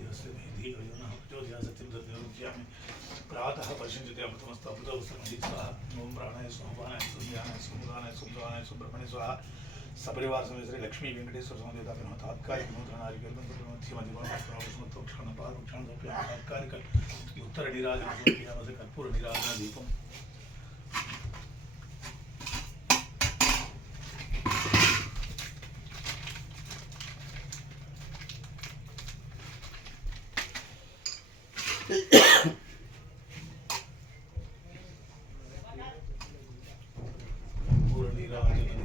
दिवस्य धीयो नः प्रचोदयासत्यं तद्योग्यामि स्वाहा ॐ प्राणाय स्वाहानाय संध्यानाय सुमुदानाय सुब्राणाय सुब्रह्मण्य स्वाहा सपरिवार श्री लक्ष्मी वेंकटेश्वर स्वामी नमः तात्कालिक तात्कालिक उत्तर निराजन कर्पूर पूर्णिराजन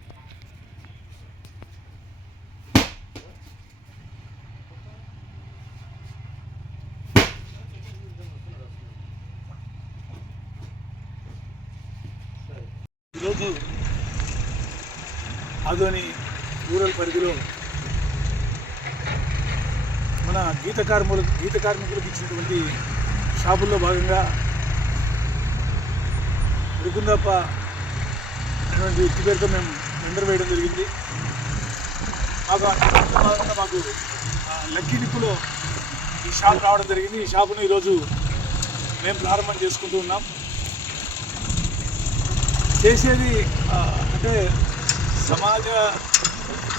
ఈరోజు ఆదోని రూరల్ పరిధిలో మన గీత కార్మికులకు గీత కార్మికులకు ఇచ్చినటువంటి షాపుల్లో భాగంగా రుకుందప్ప అటువంటి వ్యక్తి పేరుతో మేము టెండర్ వేయడం జరిగింది. మాకు భాగంగా మాకు ఆ, లక్కీ డిప్పులో ఈ షాప్ రావడం జరిగింది. ఈ షాపును ఈరోజు మేము ప్రారంభం చేసుకుంటూ ఉన్నాం. చేసేది అంటే సమాజ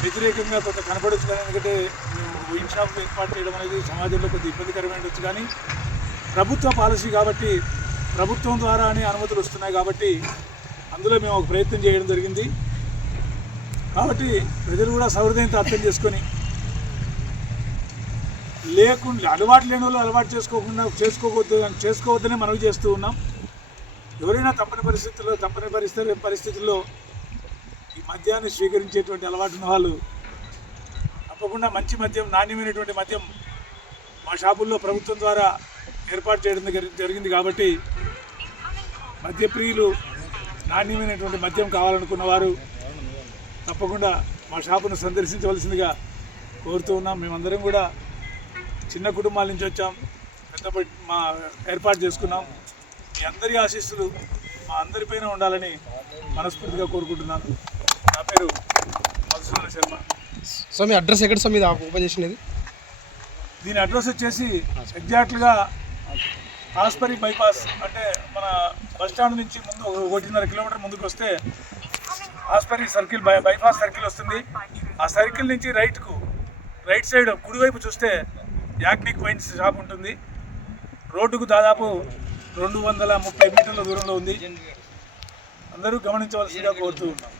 వ్యతిరేకంగా కొంత కనపడచ్చు కానీ ఎందుకంటే మేము వైన్ షాప్ ఏర్పాటు చేయడం అనేది సమాజంలో కొంత ఇబ్బందికరమైన ఉండొచ్చు కానీ ప్రభుత్వ పాలసీ కాబట్టి ప్రభుత్వం ద్వారా అనే అనుమతులు వస్తున్నాయి కాబట్టి అందులో మేము ఒక ప్రయత్నం చేయడం జరిగింది. కాబట్టి ప్రజలు కూడా సౌహృదయంతో అర్థం చేసుకొని లేకుండా అలవాటు లేని వాళ్ళు అలవాటు చేసుకోకుండా చేసుకోవద్దు చేసుకోవద్దని మనవి చేస్తూ ఉన్నాం. ఎవరైనా తప్పని పరిస్థితుల్లో తప్పని పరిస్థితి పరిస్థితుల్లో ఈ మద్యాన్ని స్వీకరించేటువంటి అలవాటు ఉన్న వాళ్ళు తప్పకుండా మంచి మద్యం నాణ్యమైనటువంటి మద్యం మా షాపుల్లో ప్రభుత్వం ద్వారా ఏర్పాటు చేయడం జరిగింది కాబట్టి మద్యప్రియులు నాణ్యమైనటువంటి మద్యం కావాలనుకున్న వారు తప్పకుండా మా షాపును సందర్శించవలసిందిగా కోరుతూ ఉన్నాం. మేమందరం కూడా చిన్న కుటుంబాల నుంచి వచ్చాం. పెద్ద మా ఏర్పాటు చేసుకున్నాం. మీ అందరి ఆశీస్సులు మా అందరిపైన ఉండాలని మనస్ఫూర్తిగా కోరుకుంటున్నాను. నా పేరు మధుసూదన శర్మ. సో మీ అడ్రస్ ఎక్కడ? సార్ మీద ఓపెన్ చేసినది దీని అడ్రస్ వచ్చేసి ఎగ్జాక్ట్గా ఆస్పరి బైపాస్ అంటే మన బస్ స్టాండ్ నుంచి ముందు ఒక ఒకటిన్నర కిలోమీటర్ ముందుకు వస్తే Aspari circle by bypass circle వస్తుంది. ఆ సర్కిల్ నుంచి రైట్కు రైట్ సైడ్ కుడివైపు చూస్తే యాక్నిక్ వైన్స్ షాప్ ఉంటుంది. రోడ్డుకు దాదాపు రెండు వందల ముప్పై మీటర్ల దూరంలో ఉంది. అందరూ గమనించవలసిందిగా కోరుతూ ఉన్నాం.